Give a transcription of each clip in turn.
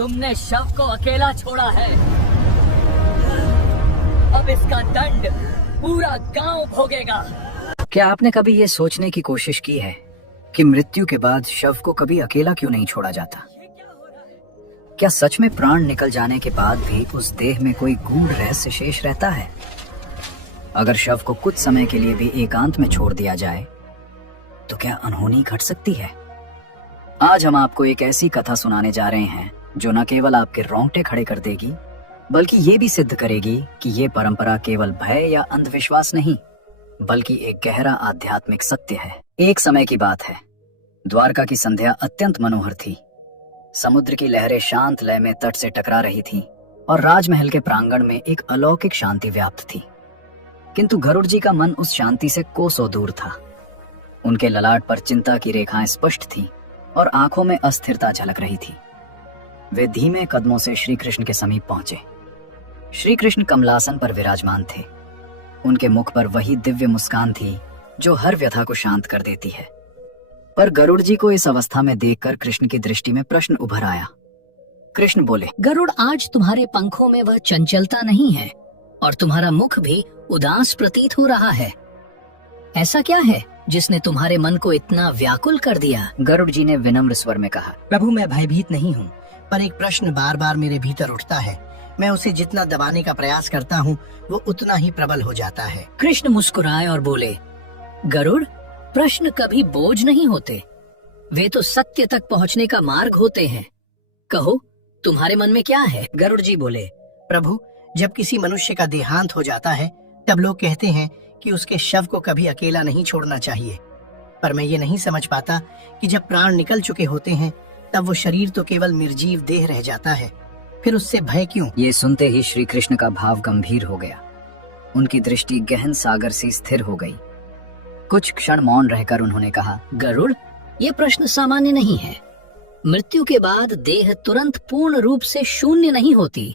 तुमने शव को अकेला छोड़ा है, अब इसका दंड पूरा गांव भोगेगा। क्या आपने कभी ये सोचने की कोशिश की है कि मृत्यु के बाद शव को कभी अकेला क्यों नहीं छोड़ा जाता? क्या सच में प्राण निकल जाने के बाद भी उस देह में कोई गूढ़ रहस्य शेष रहता है? अगर शव को कुछ समय के लिए भी एकांत में छोड़ दिया जाए तो क्या अनहोनी घट सकती है? आज हम आपको एक ऐसी कथा सुनाने जा रहे हैं जो न केवल आपके रोंगटे खड़े कर देगी, बल्कि ये भी सिद्ध करेगी कि ये परंपरा केवल भय या अंधविश्वास नहीं, बल्कि एक गहरा आध्यात्मिक सत्य है। एक समय की बात है। द्वारका की संध्या अत्यंत मनोहर थी। समुद्र की लहरें शांत लय में तट से टकरा रही थीं और राजमहल के प्रांगण में एक अलौकिक शांति व्याप्त थी। किंतु गरुड़ जी का मन उस शांति से कोसों दूर था। उनके ललाट पर चिंता की रेखाएं स्पष्ट थीं और आंखों में अस्थिरता झलक रही थी। वे धीमे कदमों से श्री कृष्ण के समीप पहुंचे। श्री कृष्ण कमलासन पर विराजमान थे। उनके मुख पर वही दिव्य मुस्कान थी जो हर व्यथा को शांत कर देती है। पर गरुड़ जी को इस अवस्था में देखकर कृष्ण की दृष्टि में प्रश्न उभर आया। कृष्ण बोले, गरुड़, आज तुम्हारे पंखों में वह चंचलता नहीं है और तुम्हारा मुख भी उदास प्रतीत हो रहा है। ऐसा क्या है जिसने तुम्हारे मन को इतना व्याकुल कर दिया? गरुड़ जी ने विनम्र स्वर में कहा, प्रभु, मैं भयभीत नहीं हूँ, पर एक प्रश्न बार बार मेरे भीतर उठता है। मैं उसे जितना दबाने का प्रयास करता हूँ वो उतना ही प्रबल हो जाता है। कृष्ण मुस्कुराए और बोले, गरुड़, प्रश्न कभी बोझ नहीं होते, वे तो सत्य तक पहुँचने का मार्ग होते हैं। कहो, तुम्हारे मन में क्या है? गरुड़ जी बोले, प्रभु, जब किसी मनुष्य का देहांत हो जाता है तब लोग कहते हैं कि उसके शव को कभी अकेला नहीं छोड़ना चाहिए, पर मैं ये नहीं समझ पाता कि जब प्राण निकल चुके होते हैं तब वो शरीर तो केवल निर्जीव देह रह जाता है, फिर उससे भय क्यों? ये सुनते ही श्री कृष्ण का भाव गंभीर हो गया। उनकी दृष्टि गहन सागर सी स्थिर हो गई। कुछ क्षण मौन रहकर उन्होंने कहा, गरुड़, ये प्रश्न सामान्य नहीं है। मृत्यु के बाद देह तुरंत पूर्ण रूप से शून्य नहीं होती,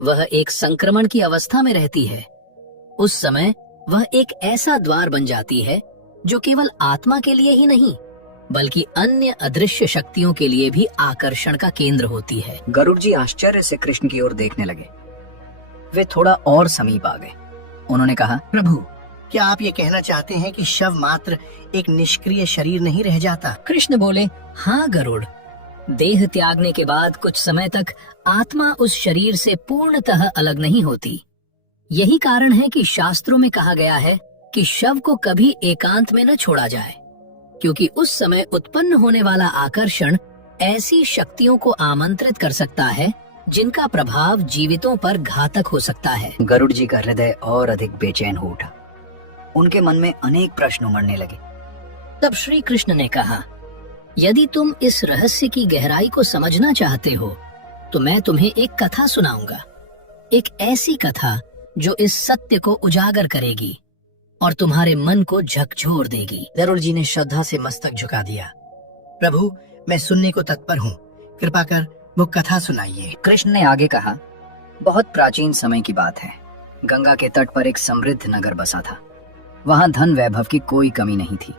वह एक संक्रमण की अवस्था में रहती है। उस समय वह एक ऐसा द्वार बन जाती है जो केवल आत्मा के लिए ही नहीं बल्कि अन्य अदृश्य शक्तियों के लिए भी आकर्षण का केंद्र होती है। गरुड़ जी आश्चर्य से कृष्ण की ओर देखने लगे। वे थोड़ा और समीप आ गए। उन्होंने कहा, प्रभु, क्या आप ये कहना चाहते हैं कि शव मात्र एक निष्क्रिय शरीर नहीं रह जाता? कृष्ण बोले, हाँ गरुड़, देह त्यागने के बाद कुछ समय तक आत्मा उस शरीर से पूर्णतः अलग नहीं होती। यही कारण है कि शास्त्रों में कहा गया है कि शव को कभी एकांत में न छोड़ा जाए, क्योंकि उस समय उत्पन्न होने वाला आकर्षण ऐसी शक्तियों को आमंत्रित कर सकता है जिनका प्रभाव जीवितों पर घातक हो सकता है। गरुड़ जी का हृदय और अधिक बेचैन हो उठा। उनके मन में अनेक प्रश्न उमड़ने लगे। तब श्री कृष्ण ने कहा, यदि तुम इस रहस्य की गहराई को समझना चाहते हो तो मैं तुम्हें एक कथा सुनाऊंगा, एक ऐसी कथा जो इस सत्य को उजागर करेगी और तुम्हारे मन को झकझोर देगी। गरुड़ जी ने श्रद्धा से मस्तक झुका दिया। प्रभु, मैं सुनने को तत्पर हूँ, कृपा कर वो कथा सुनाइए। कृष्ण ने आगे कहा, बहुत प्राचीन समय की बात है। गंगा के तट पर एक समृद्ध नगर बसा था। वहाँ धन वैभव की कोई कमी नहीं थी।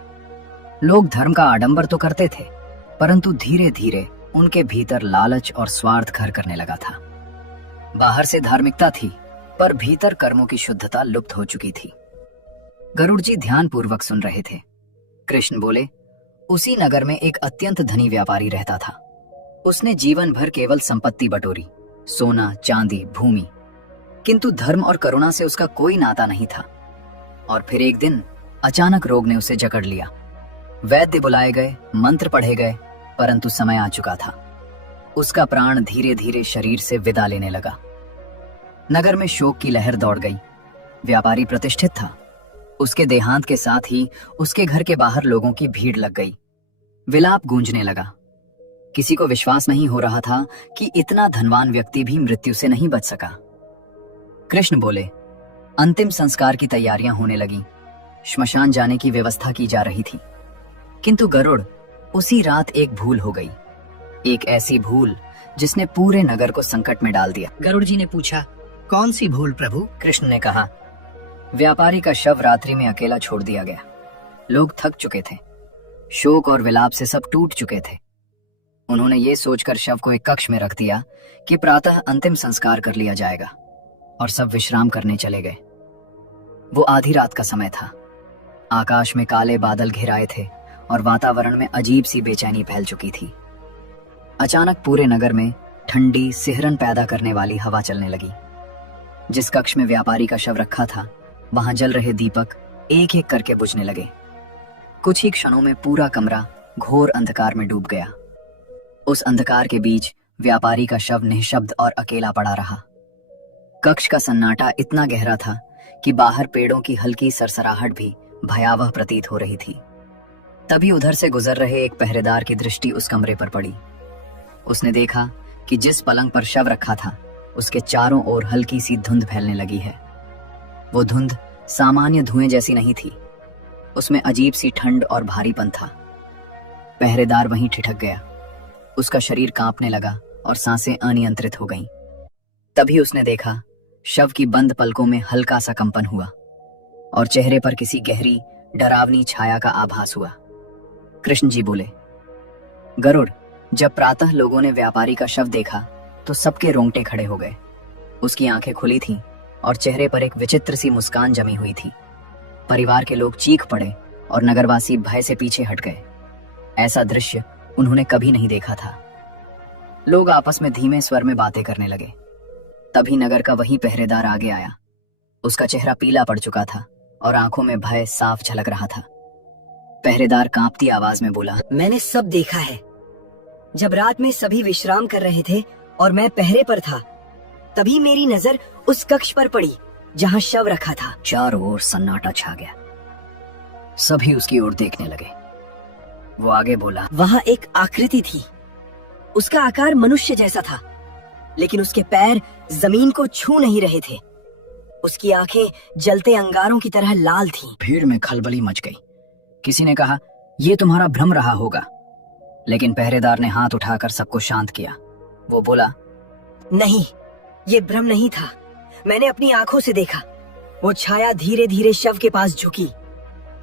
लोग धर्म का आडंबर तो करते थे, परंतु धीरे धीरे उनके भीतर लालच और स्वार्थ घर करने लगा था। बाहर से धार्मिकता थी, पर भीतर कर्मों की शुद्धता लुप्त हो चुकी थी। गरुड़ जी ध्यान पूर्वक सुन रहे थे। कृष्ण बोले, उसी नगर में एक अत्यंत धनी व्यापारी रहता था। उसने जीवन भर केवल संपत्ति बटोरी, सोना, चांदी, भूमि, किंतु धर्म और करुणा से उसका कोई नाता नहीं था। और फिर एक दिन अचानक रोग ने उसे जकड़ लिया। वैद्य बुलाए गए, मंत्र पढ़े गए, परंतु समय आ चुका था। उसका प्राण धीरे धीरे शरीर से विदा लेने लगा। नगर में शोक की लहर दौड़ गई। व्यापारी प्रतिष्ठित था। उसके देहांत के साथ ही उसके घर के बाहर लोगों की भीड़ लग गई। विलाप गूंजने लगा। किसी को विश्वास नहीं हो रहा था कि इतना धनवान व्यक्ति भी मृत्यु से नहीं बच सका। कृष्ण बोले, अंतिम संस्कार की तैयारियां होने लगी। श्मशान जाने की व्यवस्था की जा रही थी। किंतु गरुड़, उसी रात एक भूल हो गई। एक ऐसी भूल जिसने पूरे नगर को संकट में डाल दिया। गरुड़ जी ने पूछा, कौन सी भूल प्रभु? कृष्ण ने कहा, व्यापारी का शव रात्रि में अकेला छोड़ दिया गया। लोग थक चुके थे। शोक और विलाप से सब टूट चुके थे। उन्होंने ये सोचकर शव को एक कक्ष में रख दिया कि प्रातः अंतिम संस्कार कर लिया जाएगा, और सब विश्राम करने चले गए। वो आधी रात का समय था। आकाश में काले बादल घिराए थे और वातावरण में अजीब सी बेचैनी फैल चुकी थी। अचानक पूरे नगर में ठंडी सिहरन पैदा करने वाली हवा चलने लगी। जिस कक्ष में व्यापारी का शव रखा था, वहां जल रहे दीपक एक एक करके बुझने लगे। कुछ ही क्षणों में पूरा कमरा घोर अंधकार में डूब गया। उस अंधकार के बीच व्यापारी का शव निःशब्द और अकेला पड़ा रहा। कक्ष का सन्नाटा इतना गहरा था कि बाहर पेड़ों की हल्की सरसराहट भी भयावह प्रतीत हो रही थी। तभी उधर से गुजर रहे एक पहरेदार की दृष्टि उस कमरे पर पड़ी। उसने देखा कि जिस पलंग पर शव रखा था, उसके चारों ओर हल्की सी धुंध फैलने लगी है। वो धुंध सामान्य धुएं जैसी नहीं थी, उसमें अजीब सी ठंड और भारीपन था। पहरेदार वहीं ठिठक गया। उसका शरीर कांपने लगा और सांसें अनियंत्रित हो गईं। तभी उसने देखा शव की बंद पलकों में हल्का सा कंपन हुआ और चेहरे पर किसी गहरी डरावनी छाया का आभास हुआ। कृष्ण जी बोले, गरुड़, जब प्रातः लोगों ने व्यापारी का शव देखा तो सबके रोंगटे खड़े हो गए। उसकी आंखें खुली थीं और चेहरे पर एक विचित्र सी मुस्कान जमी हुई थी। परिवार के लोग चीख पड़े और नगरवासी भय से पीछे हट गए। ऐसा दृश्य उन्होंने कभी नहीं देखा था। लोग आपस में धीमे स्वर में बातें करने लगे। तभी नगर का वही पहरेदार आगे आया। उसका चेहरा पीला पड़ चुका था और आंखों में भय साफ झलक रहा था। पहरेदार कांपती आवाज में बोला, मैंने सब देखा है। जब रात में सभी विश्राम कर रहे थे और मैं पहरे पर था, तभी मेरी नजर उस कक्ष पर पड़ी जहां शव रखा था। चारों ओर सन्नाटा छा गया। सभी उसकी ओर देखने लगे। वो आगे बोला, वहां एक आकृति थी। उसका आकार मनुष्य जैसा था, लेकिन उसके पैर जमीन को छू नहीं रहे थे। उसकी आंखें जलते अंगारों की तरह लाल थीं। भीड़ में खलबली मच गई। किसी ने कहा, ये तुम्हारा भ्रम रहा होगा, लेकिन पहरेदार ने हाथ उठाकर सबको शांत किया। वो बोला, नहीं, ये भ्रम नहीं था। मैंने अपनी आंखों से देखा। वो छाया धीरे धीरे शव के पास झुकी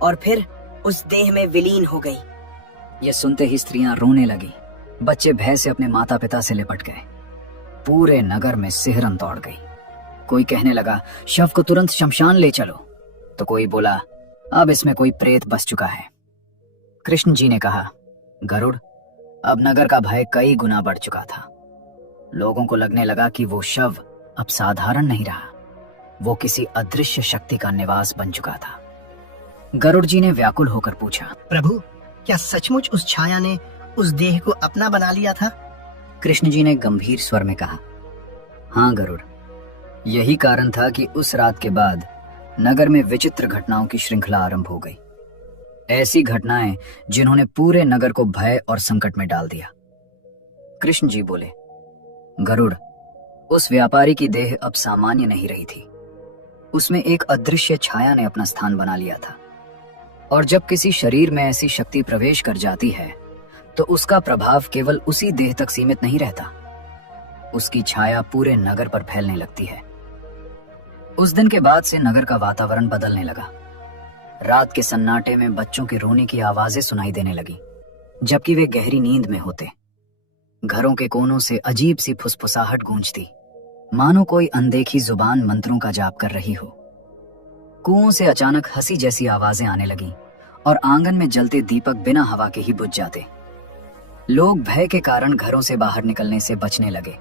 और फिर उस देह में विलीन हो गई। ये सुनते ही स्त्रियां रोने लगी। बच्चे भय से अपने माता पिता से लिपट गए। पूरे नगर में सिहरन दौड़ गई। कोई कहने लगा, शव को तुरंत शमशान ले चलो, तो कोई बोला, अब इसमें कोई प्रेत बस चुका है। कृष्ण जी ने कहा, गरुड़, अब नगर का भय कई गुना बढ़ चुका था। लोगों को लगने लगा कि वो शव अब साधारण नहीं रहा, वो किसी अदृश्य शक्ति का निवास बन चुका था। गरुड़ जी ने व्याकुल होकर पूछा, प्रभु, क्या सचमुच उस छाया ने उस देह को अपना बना लिया था? कृष्ण जी ने गंभीर स्वर में कहा, हाँ गरुड़, यही कारण था कि उस रात के बाद नगर में विचित्र घटनाओं की श्रृंखला आरंभ हो गई। ऐसी घटनाएं जिन्होंने पूरे नगर को भय और संकट में डाल दिया। कृष्ण जी बोले, गरुड़, उस व्यापारी की देह अब सामान्य नहीं रही थी। उसमें एक अदृश्य छाया ने अपना स्थान बना लिया था, और जब किसी शरीर में ऐसी शक्ति प्रवेश कर जाती है तो उसका प्रभाव केवल उसी देह तक सीमित नहीं रहता, उसकी छाया पूरे नगर पर फैलने लगती है। उस दिन के बाद से नगर का वातावरण बदलने लगा। रात के सन्नाटे में बच्चों के रोने की आवाजें सुनाई देने लगी, जबकि वे गहरी नींद में होते। घरों के कोनों से अजीब सी फुसफुसाहट गूंजती, मानो कोई अनदेखी जुबान मंत्रों का जाप कर रही हो। कुओं से अचानक हंसी जैसी आवाजें आने लगीं और आंगन में जलते दीपक बिना हवा के ही बुझ जाते। लोग भय के कारण घरों से बाहर निकलने से बचने लगे।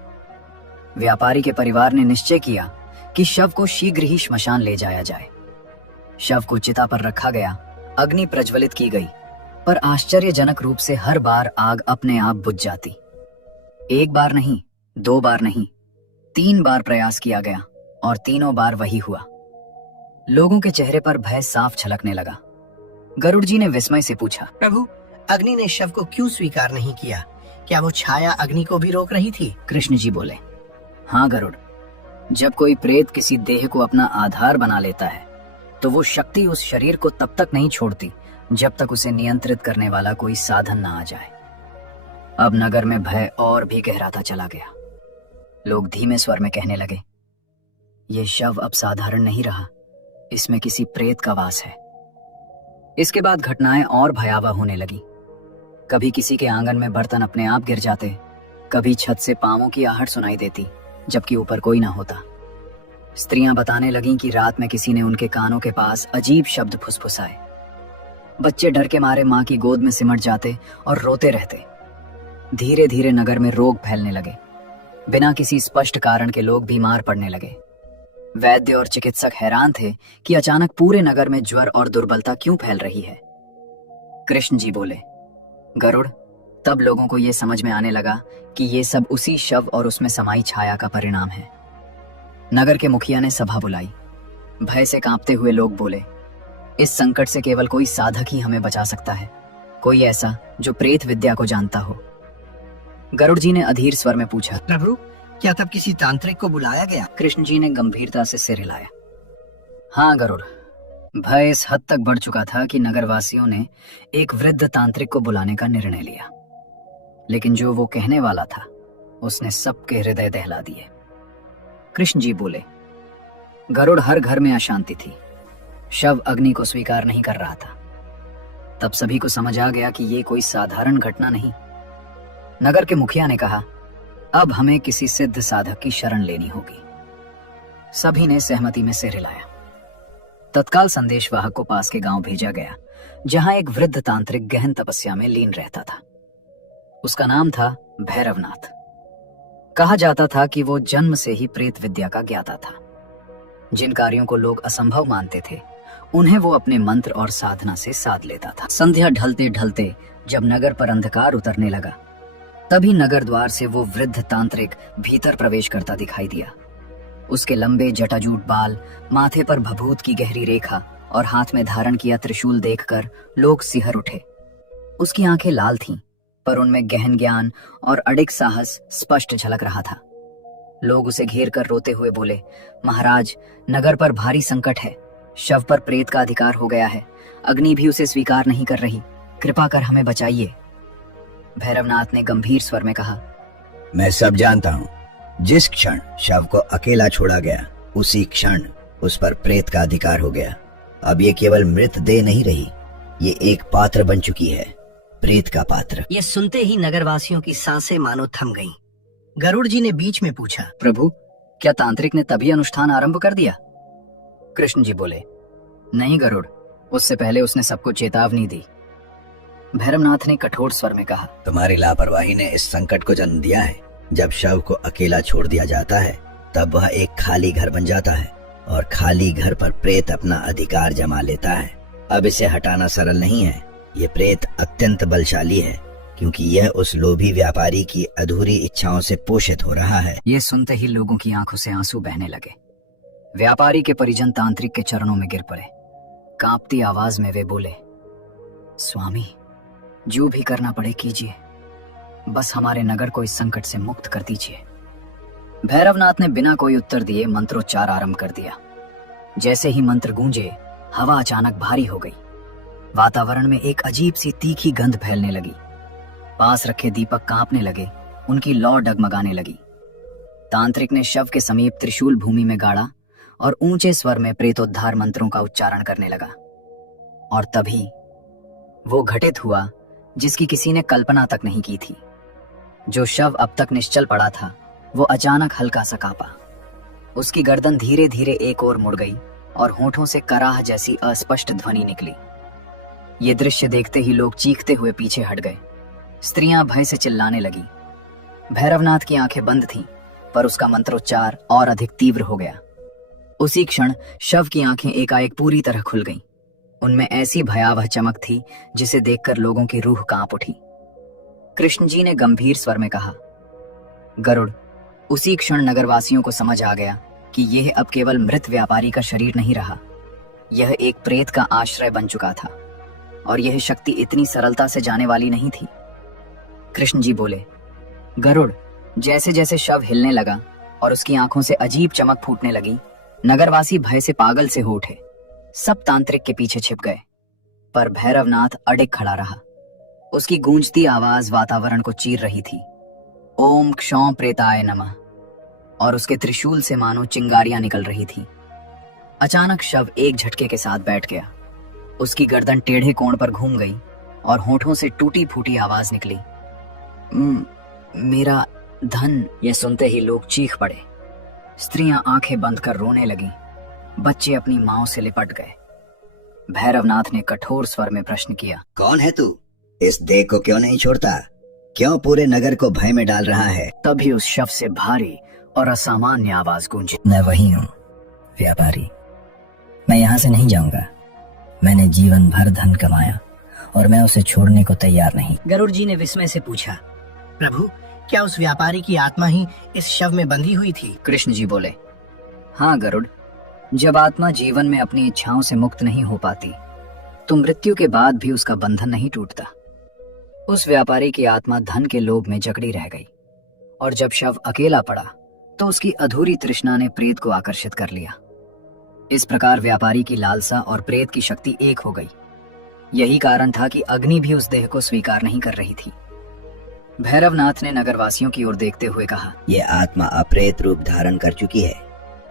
व्यापारी के परिवार ने निश्चय किया कि शव को शीघ्र ही श्मशान ले जाया जाए। शव को चिता पर रखा गया, अग्नि प्रज्वलित की गई, पर आश्चर्यजनक रूप से हर बार आग अपने आप बुझ जाती। एक बार नहीं, 2 बार नहीं, 3 बार प्रयास किया गया और तीनों बार वही हुआ। लोगों के चेहरे पर भय साफ झलकने लगा। गरुड़ जी ने विस्मय से पूछा, प्रभु, अग्नि ने शव को क्यों स्वीकार नहीं किया? क्या वो छाया अग्नि को भी रोक रही थी? कृष्ण जी बोले, हाँ गरुड़, जब कोई प्रेत किसी देह को अपना आधार बना लेता है तो वो शक्ति उस शरीर को तब तक नहीं छोड़ती जब तक उसे नियंत्रित करने वाला कोई साधन ना आ जाए। अब नगर में भय और भी गहराता चला गया। लोग धीमे स्वर में कहने लगे, ये शव अब साधारण नहीं रहा, इसमें किसी प्रेत का वास है। इसके बाद घटनाएं और भयावह होने लगी। कभी किसी के आंगन में बर्तन अपने आप गिर जाते, कभी छत से पांवों की आहट सुनाई देती जबकि ऊपर कोई ना होता। स्त्रियां बताने लगीं कि रात में किसी ने उनके कानों के पास अजीब शब्द फुसफुसाए। बच्चे डर के मारे मां की गोद में सिमट जाते और रोते रहते। धीरे धीरे नगर में रोग फैलने लगे। बिना किसी स्पष्ट कारण के लोग बीमार पड़ने लगे। वैद्य और चिकित्सक हैरान थे कि अचानक पूरे नगर में ज्वर और दुर्बलता क्यों फैल रही है। कृष्ण जी बोले, गरुड़, तब लोगों को यह समझ में आने लगा कि ये सब उसी शव और उसमें समाई छाया का परिणाम है। नगर के मुखिया ने सभा बुलाई। भय से कांपते हुए लोग बोले, इस संकट से केवल कोई साधक ही हमें बचा सकता है, कोई ऐसा जो प्रेत विद्या को जानता हो। गरुड़ जी ने अधीर स्वर में पूछा, प्रभु, क्या तब किसी तांत्रिक को बुलाया गया? कृष्ण जी ने गंभीरता से सिर हिलाया। हाँ गरुड़, भय इस हद तक बढ़ चुका था कि नगरवासियों ने एक वृद्ध तांत्रिक को बुलाने का निर्णय लिया। लेकिन जो वो कहने वाला था उसने सबके हृदय दहला दिए। कृष्ण जी बोले, गरुड़, हर घर में अशांति थी। शव अग्नि को स्वीकार नहीं कर रहा था। तब सभी को समझ आ गया कि ये कोई साधारण घटना नहीं। नगर के मुखिया ने कहा, अब हमें किसी सिद्ध साधक की शरण लेनी होगी। सभी ने सहमति में सिर हिलाया। तत्काल संदेशवाहक को पास के गांव भेजा गया, जहां एक वृद्ध तांत्रिक गहन तपस्या में लीन रहता था। उसका नाम था भैरवनाथ। कहा जाता था कि वो जन्म से ही प्रेत विद्या का ज्ञाता था। जिन कार्यों को लोग असंभव मानते थे, उन्हें वो अपने मंत्र और साधना से साध लेता था। संध्या ढलते ढलते जब नगर पर अंधकार उतरने लगा, तभी नगर द्वार से वो वृद्ध तांत्रिक भीतर प्रवेश करता दिखाई दिया। उसके लंबे जटाजूट बाल, माथे पर भभूत की गहरी रेखा और हाथ में धारण किया त्रिशूल देखकर लोग सिहर उठे। उसकी आंखें लाल थीं, पर उनमें गहन ज्ञान और अडिग साहस स्पष्ट झलक रहा था। लोग उसे घेर कर रोते हुए बोले, महाराज, नगर पर भारी संकट है। शव पर प्रेत का अधिकार हो गया है। अग्नि भी उसे स्वीकार नहीं कर रही। कृपा कर हमें बचाइए। भैरवनाथ ने गंभीर स्वर में कहा, मैं सब जानता हूँ। जिस क्षण शव को अकेला छोड़ा गया, उसी क्षण उस पर प्रेत का अधिकार हो गया। अब ये केवल मृत देह नहीं रही, ये एक पात्र बन चुकी है, प्रेत का पात्र। ये सुनते ही नगरवासियों की सांसें मानो थम गईं। गरुड़ जी ने बीच में पूछा, प्रभु, क्या तांत्रिक ने तभी अनुष्ठान आरंभ कर दिया? कृष्ण जी बोले, नहीं गरुड़, उससे पहले उसने सबको चेतावनी दी। भैरवनाथ ने कठोर स्वर में कहा, तुम्हारी लापरवाही ने इस संकट को जन्म दिया है। जब शव को अकेला छोड़ दिया जाता है, तब वह एक खाली घर बन जाता है और खाली घर पर प्रेत अपना अधिकार जमा लेता है। अब इसे हटाना सरल नहीं है। ये प्रेत अत्यंत बलशाली है, क्योंकि यह उस लोभी व्यापारी की अधूरी इच्छाओं से पोषित हो रहा है। ये सुनते ही लोगों की आंखों से आंसू बहने लगे। व्यापारी के परिजन तांत्रिक के चरणों में गिर पड़े। कांपती आवाज में वे बोले, स्वामी, जो भी करना पड़े कीजिए, बस हमारे नगर को इस संकट से मुक्त कर दीजिए। भैरवनाथ ने बिना कोई उत्तर दिए मंत्रोच्चार आरंभ कर दिया। जैसे ही मंत्र गूंजे, हवा अचानक भारी हो गई। वातावरण में एक अजीब सी तीखी गंध फैलने लगी। पास रखे दीपक कांपने लगे, उनकी लौ डगमगाने लगी। तांत्रिक ने शव के समीप त्रिशूल भूमि में गाड़ा और ऊंचे स्वर में प्रेतोद्धार मंत्रों का उच्चारण करने लगा। और तभी वो घटित हुआ जिसकी किसी ने कल्पना तक नहीं की थी। जो शव अब तक निश्चल पड़ा था, वो अचानक हल्का सा कांपा। उसकी गर्दन धीरे धीरे एक ओर मुड़ गई और होठों से कराह जैसी अस्पष्ट ध्वनि निकली। ये दृश्य देखते ही लोग चीखते हुए पीछे हट गए। स्त्रियां भय से चिल्लाने लगी। भैरवनाथ की आंखें बंद थीं, पर उसका मंत्रोच्चार और अधिक तीव्र हो गया। उसी क्षण शव की आंखें एकाएक पूरी तरह खुल गईं। उनमें ऐसी भयावह चमक थी जिसे देखकर लोगों की रूह कांप उठी। कृष्ण जी ने गंभीर स्वर में कहा, गरुड़, उसी क्षण नगरवासियों को समझ आ गया कि यह अब केवल मृत व्यापारी का शरीर नहीं रहा, यह एक प्रेत का आश्रय बन चुका था और यह शक्ति इतनी सरलता से जाने वाली नहीं थी। कृष्ण जी बोले, गरुड़, जैसे जैसे शव हिलने लगा और उसकी आंखों से अजीब चमक फूटने लगी, नगरवासी भय से पागल से हो उठे। सब तांत्रिक के पीछे छिप गए, पर भैरवनाथ अडिग खड़ा रहा। उसकी गूंजती आवाज वातावरण को चीर रही थी। ओम क्षौं प्रेताय नमः। और उसके त्रिशूल से मानो चिंगारियां निकल रही थी। अचानक शव एक झटके के साथ बैठ गया। उसकी गर्दन टेढ़े कोण पर घूम गई और होठों से टूटी फूटी आवाज निकली, मेरा धन। यह सुनते ही लोग चीख पड़े। स्त्रियां आंखें बंद कर रोने लगीं। बच्चे अपनी मांओं से लिपट गए। भैरवनाथ ने कठोर स्वर में प्रश्न किया, कौन है तू? इस देह को क्यों नहीं छोड़ता? क्यों पूरे नगर को भय में डाल रहा है? तभी उस शव से भारी और असामान्य आवाज गूंजी, मैं वही हूँ, व्यापारी। मैं यहाँ से नहीं जाऊंगा। मैंने जीवन भर धन कमाया और मैं उसे छोड़ने को तैयार नहीं। गरुड़ जी ने विस्मय से पूछा, प्रभु, क्या उस व्यापारी की आत्मा ही इस शव में बंधी हुई थी? कृष्ण जी बोले, हाँ गरुड़, जब आत्मा जीवन में अपनी इच्छाओं से मुक्त नहीं हो पाती तो मृत्यु के बाद भी उसका बंधन नहीं टूटता। उस व्यापारी की आत्मा धन के लोभ में जकड़ी रह गई और जब शव अकेला पड़ा तो उसकी अधूरी तृष्णा ने प्रेत को आकर्षित कर लिया। इस प्रकार व्यापारी की लालसा और प्रेत की शक्ति एक हो गई। यही कारण था कि अग्नि भी उस देह को स्वीकार नहीं कर रही थी। भैरवनाथ ने नगरवासियों की ओर देखते हुए कहा, यह आत्मा अप्रेत रूप धारण कर चुकी है।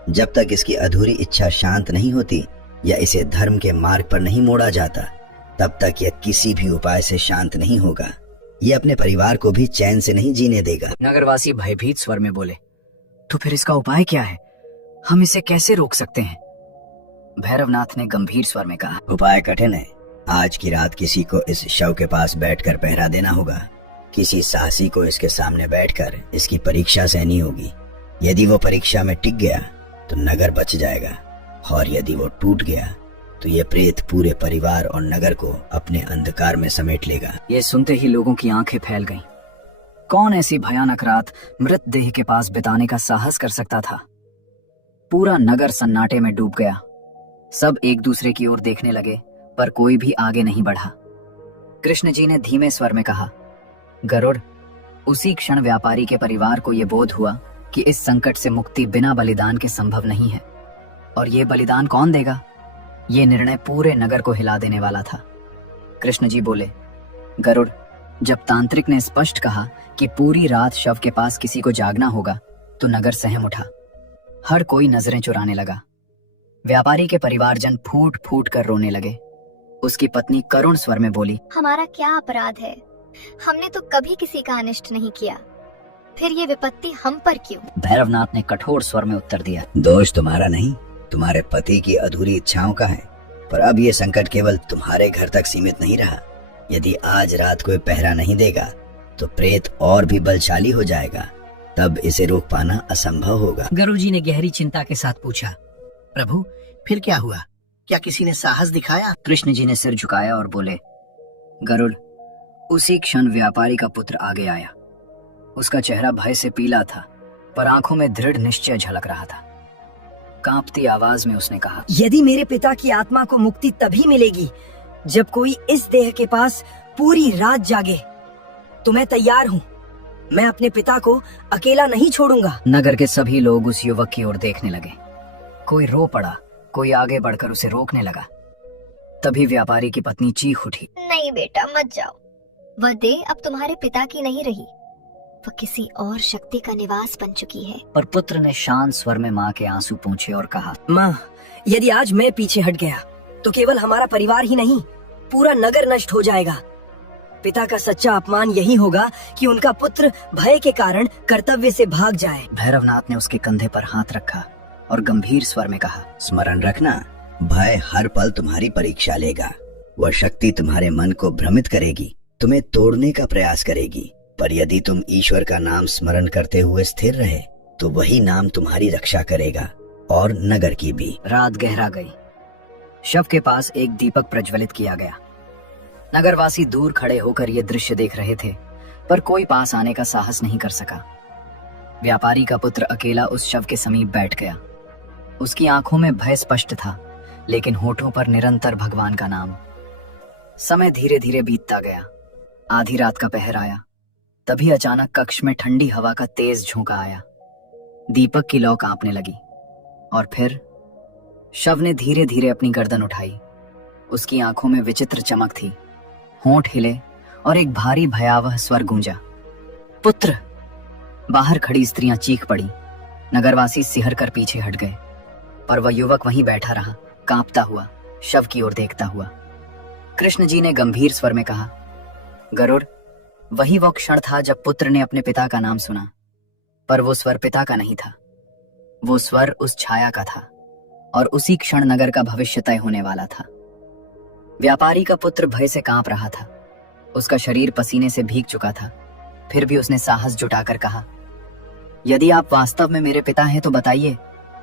जब तक इसकी अधूरी इच्छा शांत नहीं होती या इसे धर्म के मार्ग पर नहीं मोड़ा जाता, तब तक यह किसी भी उपाय से शांत नहीं होगा। यह अपने परिवार को भी चैन से नहीं जीने देगा। नगरवासी भयभीत स्वर में बोले, तो फिर इसका उपाय क्या है? हम इसे कैसे रोक सकते हैं? भैरवनाथ ने गंभीर स्वर में कहा, उपाय कठिन है। आज की रात किसी को इस शव के पास बैठकर पहरा देना होगा। किसी साहसी को इसके सामने बैठकर इसकी परीक्षा सहनी होगी। यदि वो परीक्षा में टिक गया तो नगर बच जाएगा, और यदि वो टूट गया तो ये प्रेत पूरे परिवार और नगर को अपने अंधकार में समेट लेगा। ये सुनते ही लोगों की आंखें फैल गईं। कौन ऐसी भयानक रात मृत देह के पास बिताने का साहस कर सकता था? पूरा नगर सन्नाटे में डूब गया। सब एक दूसरे की ओर देखने लगे, पर कोई भी आगे नहीं बढ़ा। कृष्ण जी ने धीमे स्वर में कहा, गरुड़, उसी क्षण व्यापारी के परिवार को यह बोध हुआ कि इस संकट से मुक्ति बिना बलिदान के संभव नहीं है। और ये बलिदान कौन देगा? ये निर्णय पूरे नगर को हिला देने वाला था। कृष्ण जी बोले, गरुड़, जब तांत्रिक ने स्पष्ट कहा कि पूरी रात शव के पास किसी को जागना होगा, तो नगर सहम उठा। हर कोई नजरें चुराने लगा। व्यापारी के परिवारजन फूट फूट कर रोने लगे। उसकी पत्नी करुण स्वर में बोली, हमारा क्या अपराध है? हमने तो कभी किसी का अनिष्ट नहीं किया, फिर ये विपत्ति हम पर क्यों? भैरवनाथ ने कठोर स्वर में उत्तर दिया, दोष तुम्हारा नहीं, तुम्हारे पति की अधूरी इच्छाओं का है। पर अब ये संकट केवल तुम्हारे घर तक सीमित नहीं रहा। यदि आज रात कोई पहरा नहीं देगा तो प्रेत और भी बलशाली हो जाएगा। तब इसे रोक पाना असंभव होगा। गरुड़ जी ने गहरी चिंता के साथ पूछा, प्रभु, फिर क्या हुआ? क्या किसी ने साहस दिखाया? कृष्ण जी ने सिर झुकाया और बोले, गरुड़, उसी क्षण व्यापारी का पुत्र आगे आया। उसका चेहरा भय से पीला था, पर आंखों में दृढ़ निश्चय झलक रहा था। कांपती आवाज में उसने कहा, यदि मेरे पिता की आत्मा को मुक्ति तभी मिलेगी जब कोई इस देह के पास पूरी रात जागे, तो मैं तैयार हूँ। मैं अपने पिता को अकेला नहीं छोड़ूंगा। नगर के सभी लोग उस युवक की ओर देखने लगे। कोई रो पड़ा, कोई आगे बढ़कर उसे रोकने लगा। तभी व्यापारी की पत्नी चीख उठी, नहीं बेटा, मत जाओ। वह देह अब तुम्हारे पिता की नहीं रही, वह किसी और शक्ति का निवास बन चुकी है। पर पुत्र ने शांत स्वर में माँ के आंसू पोंछे और कहा, माँ, यदि आज मैं पीछे हट गया तो केवल हमारा परिवार ही नहीं, पूरा नगर नष्ट हो जाएगा। पिता का सच्चा अपमान यही होगा कि उनका पुत्र भय के कारण कर्तव्य से भाग जाए। भैरवनाथ ने उसके कंधे पर हाथ रखा और गंभीर स्वर में कहा, स्मरण रखना, भय हर पल तुम्हारी परीक्षा लेगा। वह शक्ति तुम्हारे मन को भ्रमित करेगी, तुम्हें तोड़ने का प्रयास करेगी। पर यदि तुम ईश्वर का नाम स्मरण करते हुए स्थिर रहे तो वही नाम तुम्हारी रक्षा करेगा, और नगर की भी। रात गहरा गई। शव के पास एक दीपक प्रज्वलित किया गया। नगरवासी दूर खड़े होकर ये दृश्य देख रहे थे, पर कोई पास आने का साहस नहीं कर सका। व्यापारी का पुत्र अकेला उस शव के समीप बैठ गया। उसकी आंखों में भय स्पष्ट था, लेकिन होठों पर निरंतर भगवान का नाम। समय धीरे धीरे बीतता गया। आधी रात का पहर आया। तभी अचानक कक्ष में ठंडी हवा का तेज झोंका आया। दीपक की लौ कांपने लगी, और फिर शव ने धीरे धीरे अपनी गर्दन उठाई। उसकी आंखों में विचित्र चमक थी, होंठ हिले और एक भारी भयावह स्वर गूंजा, पुत्र। बाहर खड़ी स्त्रियां चीख पड़ी। नगरवासी सिहर कर पीछे हट गए, पर वह युवक वहीं बैठा रहा, कांपता हुआ, शव की ओर देखता हुआ। कृष्ण जी ने गंभीर स्वर में कहा, गरुड़, वही वो क्षण था जब पुत्र ने अपने पिता का नाम सुना, पर वो स्वर पिता का नहीं था। वो स्वर उस छाया का था, और उसी क्षण नगर का भविष्य तय होने वाला था। व्यापारी का पुत्र भय से कांप रहा था। उसका शरीर पसीने से भीग चुका था। फिर भी उसने साहस जुटाकर कहा, यदि आप वास्तव में मेरे पिता हैं तो बताइए,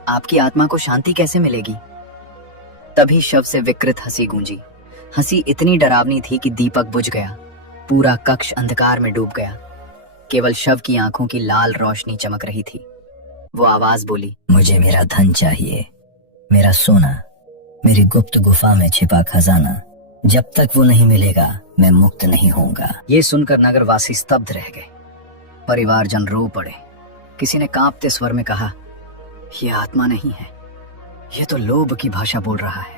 आपकी आत्मा को शांति कैसे मिलेगी? तभी शव से विकृत हंसी गूंजी। हंसी इतनी डरावनी थी कि दीपक बुझ गया। पूरा कक्ष अंधकार में डूब गया। केवल शव की आंखों की लाल रोशनी चमक रही थी। वो आवाज बोली, मुझे मेरा धन चाहिए, मेरा सोना, मेरी गुप्त गुफा में छिपा खजाना। जब तक वो नहीं मिलेगा मैं मुक्त नहीं होऊंगा। ये सुनकर नगरवासी स्तब्ध रह गए। परिवारजन रो पड़े। किसी ने कांपते स्वर में कहा, यह आत्मा नहीं है, यह तो लोभ की भाषा बोल रहा है।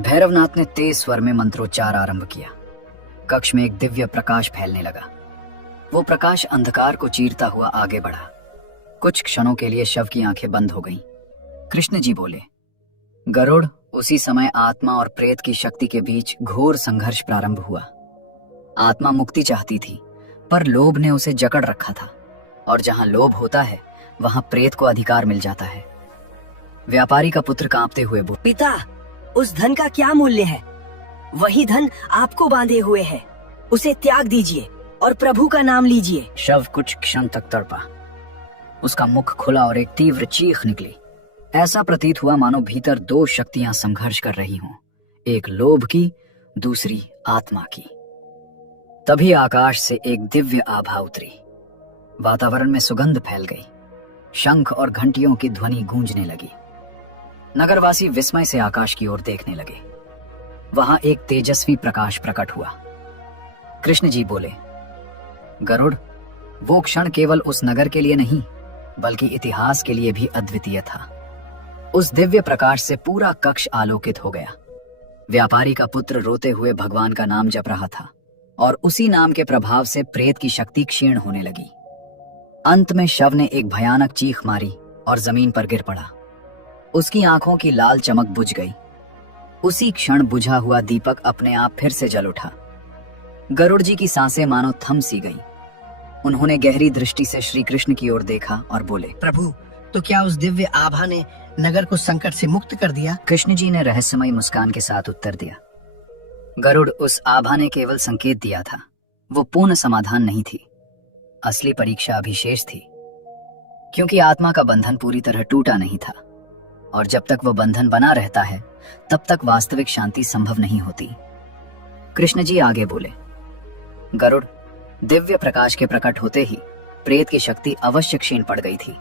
भैरवनाथ ने तेज स्वर में मंत्रोच्चार आरंभ किया। कक्ष में एक दिव्य प्रकाश फैलने लगा। वो प्रकाश अंधकार को चीरता हुआ आगे बढ़ा। कुछ क्षणों के लिए शव की आंखें बंद हो गईं। कृष्ण जी बोले, गरुड़, उसी समय आत्मा और प्रेत की शक्ति के बीच घोर संघर्ष प्रारंभ हुआ। आत्मा मुक्ति चाहती थी, पर लोभ ने उसे जकड़ रखा था, और जहां लोभ होता है वहां प्रेत को अधिकार मिल जाता है। व्यापारी का पुत्र कांपते हुए बोला, पिता, उस धन का क्या मूल्य है? वही धन आपको बांधे हुए है। उसे त्याग दीजिए और प्रभु का नाम लीजिए। शव कुछ क्षण तक तड़पा। उसका मुख खुला और एक तीव्र चीख निकली। ऐसा प्रतीत हुआ मानो भीतर दो शक्तियां संघर्ष कर रही हों, एक लोभ की, दूसरी आत्मा की। तभी आकाश से एक दिव्य आभा उतरी। वातावरण में सुगंध फैल गई। शंख और घंटियों की ध्वनि गूंजने लगी। नगरवासी विस्मय से आकाश की ओर देखने लगे। वहां एक तेजस्वी प्रकाश प्रकट हुआ। कृष्ण जी बोले, गरुड़, वो क्षण केवल उस नगर के लिए नहीं, बल्कि इतिहास के लिए भी अद्वितीय था। उस दिव्य प्रकाश से पूरा कक्ष आलोकित हो गया। व्यापारी का पुत्र रोते हुए भगवान का नाम जप रहा था, और उसी नाम के प्रभाव से प्रेत की शक्ति क्षीण होने लगी। अंत में शव ने एक भयानक चीख मारी और जमीन पर गिर पड़ा। उसकी आंखों की लाल चमक बुझ गई। उसी क्षण बुझा हुआ दीपक अपने आप फिर से जल उठा। गरुड़ जी की सांसें मानो थम सी गईं। उन्होंने गहरी दृष्टि से श्री कृष्ण की ओर देखा और बोले, प्रभु, तो क्या उस दिव्य आभा ने नगर को संकट से मुक्त कर दिया? कृष्ण जी ने रहस्यमयी मुस्कान के साथ उत्तर दिया, गरुड़, उस आभा ने केवल संकेत दिया था। वो पूर्ण समाधान नहीं थी। असली परीक्षा अभी शेष थी, क्योंकि आत्मा का बंधन पूरी तरह टूटा नहीं था, और जब तक वो बंधन बना रहता है तब तक वास्तविक शांति संभव नहीं होती। कृष्ण जी आगे बोले, गरुड़, दिव्य प्रकाश के प्रकट होते ही प्रेत की शक्ति अवश्य क्षीण पड़ गई थी।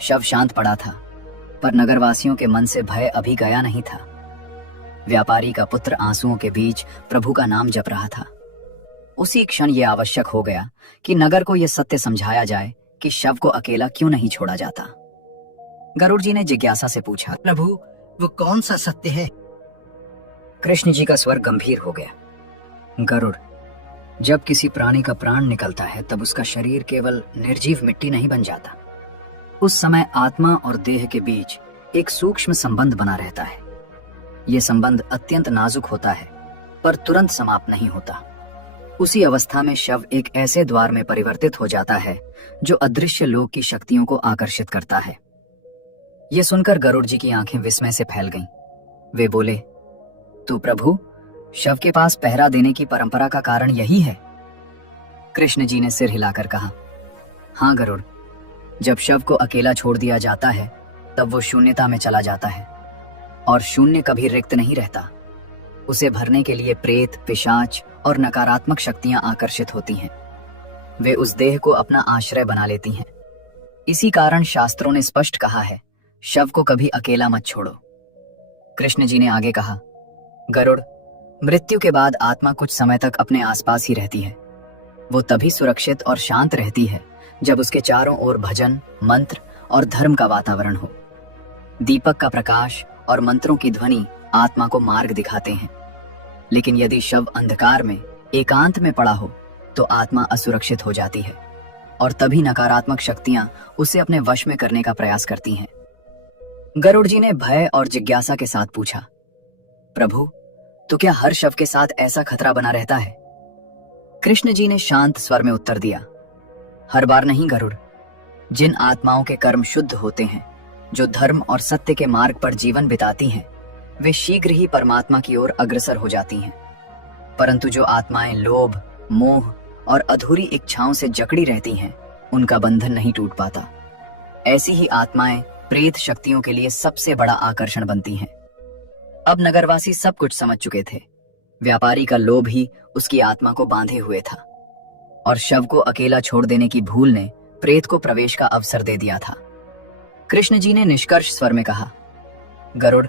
शव शांत पड़ा था, पर नगरवासियों के मन से भय अभी गया नहीं था। व्यापारी का पुत्र आंसुओं के बीच प्रभु का नाम जप रहा था। उसी क्षण यह आवश्यक हो गया कि नगर को यह सत्य समझाया जाए कि शव को अकेला क्यों नहीं छोड़ा जाता। गरुड़ जी ने जिज्ञासा से पूछा, प्रभु, वो कौन सा सत्य है? कृष्ण जी का स्वर गंभीर हो गया, गरुड़, जब किसी प्राणी का प्राण निकलता है तब उसका शरीर केवल निर्जीव मिट्टी नहीं बन जाता। उस समय आत्मा और देह के बीच एक सूक्ष्म संबंध बना रहता है। यह संबंध अत्यंत नाजुक होता है, पर तुरंत समाप्त नहीं होता। उसी अवस्था में शव एक ऐसे द्वार में परिवर्तित हो जाता है जो अदृश्य लोक की शक्तियों को आकर्षित करता है। यह सुनकर गरुड़ जी की आंखें विस्मय से फैल गईं। वे बोले, तो प्रभु, शव के पास पहरा देने की परंपरा का कारण यही है? कृष्ण जी ने सिर हिलाकर कहा, हाँ गरुड़, जब शव को अकेला छोड़ दिया जाता है तब वो शून्यता में चला जाता है, और शून्य कभी रिक्त नहीं रहता। उसे भरने के लिए प्रेत, पिशाच और नकारात्मक शक्तियां आकर्षित होती हैं। वे उस देह को अपना आश्रय बना लेती हैं। इसी कारण शास्त्रों ने स्पष्ट कहा है, शव को कभी अकेला मत छोड़ो। कृष्ण जी ने आगे कहा, गरुड़, मृत्यु के बाद आत्मा कुछ समय तक अपने आसपास ही रहती है। वो तभी सुरक्षित और शांत रहती है जब उसके चारों ओर भजन, मंत्र और धर्म का वातावरण हो। दीपक का प्रकाश और मंत्रों की ध्वनि आत्मा को मार्ग दिखाते हैं। लेकिन यदि शव अंधकार में एकांत में पड़ा हो तो आत्मा असुरक्षित हो जाती है, और तभी नकारात्मक शक्तियां उसे अपने वश में करने का प्रयास करती हैं। गरुड़ जी ने भय और जिज्ञासा के साथ पूछा, प्रभु, तो क्या हर शव के साथ ऐसा खतरा बना रहता है? कृष्ण जी ने शांत स्वर में उत्तर दिया, हर बार नहीं गरुड़। जिन आत्माओं के कर्म शुद्ध होते हैं, जो धर्म और सत्य के मार्ग पर जीवन बिताती हैं, वे शीघ्र ही परमात्मा की ओर अग्रसर हो जाती हैं। परंतु जो आत्माएं लोभ, मोह और अधूरी इच्छाओं से जकड़ी रहती हैं, उनका बंधन नहीं टूट पाता। ऐसी ही आत्माएं प्रेत शक्तियों के लिए सबसे बड़ा आकर्षण बनती हैं। अब नगरवासी सब कुछ समझ चुके थे। व्यापारी का लोभ ही उसकी आत्मा को बांधे हुए था, और शव को अकेला छोड़ देने की भूल ने प्रेत को प्रवेश का अवसर दे दिया था। कृष्ण जी ने निष्कर्ष स्वर में कहा, गरुड़,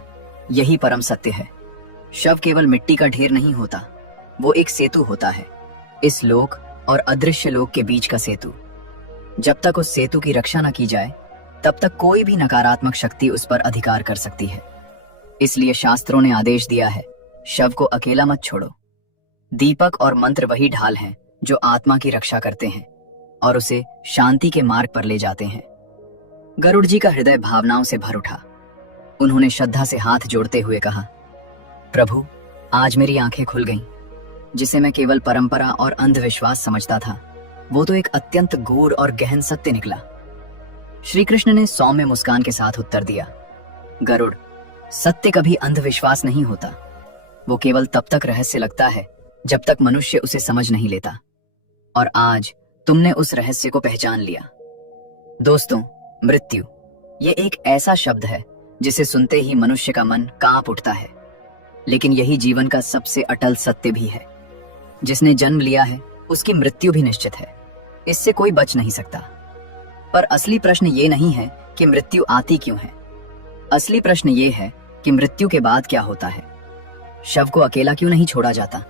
यही परम सत्य है। शव केवल मिट्टी का ढेर नहीं होता, वो एक सेतु होता है, इस लोक और अदृश्य लोक के बीच का सेतु। जब तक उस सेतु की रक्षा न की जाए, तब तक कोई भी नकारात्मक शक्ति उस पर अधिकार कर सकती है। इसलिए शास्त्रों ने आदेश दिया है, शव को अकेला मत छोड़ो। दीपक और मंत्र वही ढाल हैं जो आत्मा की रक्षा करते हैं और उसे शांति के मार्ग पर ले जाते हैं। गरुड़ जी का हृदय भावनाओं से भर उठा। उन्होंने श्रद्धा से हाथ जोड़ते हुए कहा, प्रभु, आज मेरी आंखें खुल गईं। जिसे मैं केवल परंपरा और अंधविश्वास समझता था, वो तो एक अत्यंत गूढ़ और गहन सत्य निकला। श्री कृष्ण ने सौम्य मुस्कान के साथ उत्तर दिया, गरुड़, सत्य कभी अंधविश्वास नहीं होता। वो केवल तब तक रहस्य लगता है जब तक मनुष्य उसे समझ नहीं लेता। और आज तुमने उस रहस्य को पहचान लिया। दोस्तों, मृत्यु ये एक ऐसा शब्द है जिसे सुनते ही मनुष्य का मन कांप उठता है। लेकिन यही जीवन का सबसे अटल सत्य भी है। जिसने जन्म लिया है, उसकी मृत्यु भी निश्चित है। इससे कोई बच नहीं सकता। पर असली प्रश्न ये नहीं है कि मृत्यु आती क्यों है। असली प्रश्न ये है कि मृत्यु के बाद क्या होता है। शव को अकेला क्यों नहीं छोड़ा जाता?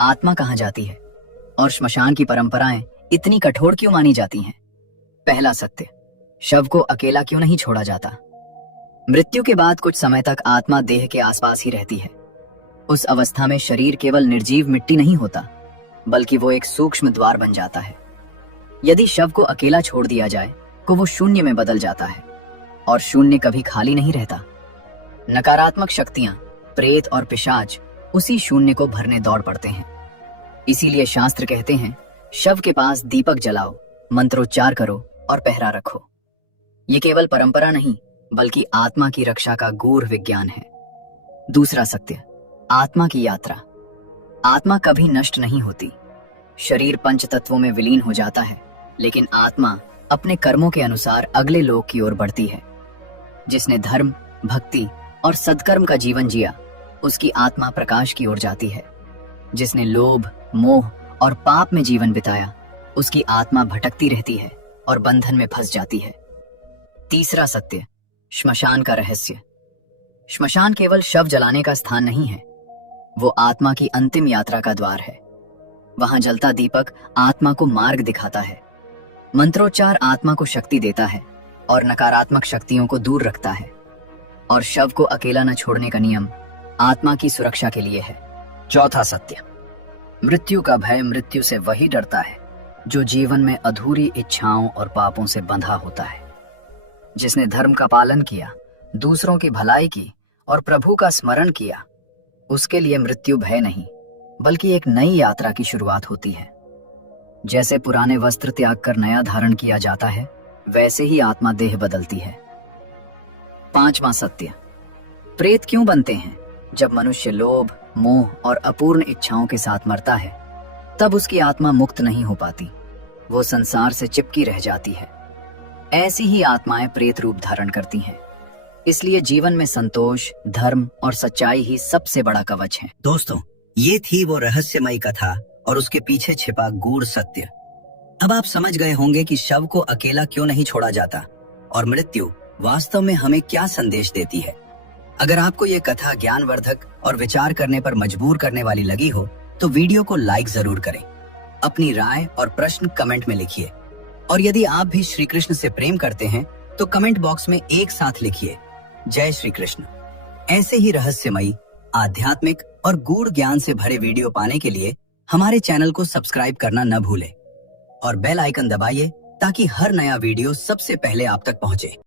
आत्मा कहाँ जाती है? और श्मशान की परंपराएं इतनी कठोर क्यों मानी जाती हैं? पहला सत्य, शव को अकेला क्यों नहीं छोड़ा जाता? मृत्यु के बाद कुछ समय तक आत्मा देह के आसपास ही रहती है। उस अवस्था में शरीर केवल निर्जीव मिट्टी नहीं होता, बल्कि वो एक सूक्ष्म द्वार बन जाता है। यदि शव को अकेला छोड़ दिया जाए तो वो शून्य में बदल जाता है, और शून्य कभी खाली नहीं रहता। नकारात्मक शक्तियां, प्रेत और पिशाच उसी शून्य को भरने दौड़ पड़ते हैं। इसीलिए शास्त्र कहते हैं, शव के पास दीपक जलाओ, मंत्रोच्चार करो और पहरा रखो। ये केवल परंपरा नहीं, बल्कि आत्मा की रक्षा का गूढ़ विज्ञान है। दूसरा सत्य, आत्मा की यात्रा। आत्मा कभी नष्ट नहीं होती। शरीर पंच तत्वों में विलीन हो जाता है, लेकिन आत्मा अपने कर्मों के अनुसार अगले लोक की ओर बढ़ती है। जिसने धर्म, भक्ति और सद्कर्म का जीवन जिया, उसकी आत्मा प्रकाश की ओर जाती है। जिसने लोभ, मोह और पाप में जीवन बिताया, उसकी आत्मा भटकती रहती है और बंधन में फंस जाती है। तीसरा सत्य, श्मशान का रहस्य। श्मशान केवल शव जलाने का स्थान नहीं है, वो आत्मा की अंतिम यात्रा का द्वार है। वहां जलता दीपक आत्मा को मार्ग दिखाता है। मंत्रोच्चार आत्मा को शक्ति देता है और नकारात्मक शक्तियों को दूर रखता है। और शव को अकेला न छोड़ने का नियम आत्मा की सुरक्षा के लिए है। चौथा सत्य, मृत्यु का भय मृत्यु से वही डरता है जो जीवन में अधूरी इच्छाओं और पापों से बंधा होता है। जिसने धर्म का पालन किया, दूसरों की भलाई की और प्रभु का स्मरण किया, उसके लिए मृत्यु भय नहीं, बल्कि एक नई यात्रा की शुरुआत होती है। जैसे पुराने वस्त्र त्याग कर नया धारण किया जाता है, वैसे ही आत्मा देह बदलती है। पांचवा सत्य, प्रेत क्यों बनते हैं? जब मनुष्य लोभ, मोह और अपूर्ण इच्छाओं के साथ मरता है, तब उसकी आत्मा मुक्त नहीं हो पाती। वो संसार से चिपकी रह जाती है। ऐसी ही आत्माएं प्रेत रूप धारण करती हैं। इसलिए जीवन में संतोष, धर्म और सच्चाई ही सबसे बड़ा कवच है। दोस्तों, ये थी वो रहस्यमयी कथा और उसके पीछे छिपा गूढ़ सत्य। अब आप समझ गए होंगे कि शव को अकेला क्यों नहीं छोड़ा जाता और मृत्यु वास्तव में हमें क्या संदेश देती है। अगर आपको ये कथा ज्ञानवर्धक और विचार करने पर मजबूर करने वाली लगी हो, तो वीडियो को लाइक जरूर करें। अपनी राय और प्रश्न कमेंट में लिखिए। और यदि आप भी श्री कृष्ण से प्रेम करते हैं, तो कमेंट बॉक्स में एक साथ लिखिए, जय श्री कृष्ण। ऐसे ही रहस्यमयी, आध्यात्मिक और गूढ़ ज्ञान से भरे वीडियो पाने के लिए हमारे चैनल को सब्सक्राइब करना न भूलें और बेल आइकन दबाइए ताकि हर नया वीडियो सबसे पहले आप तक पहुंचे।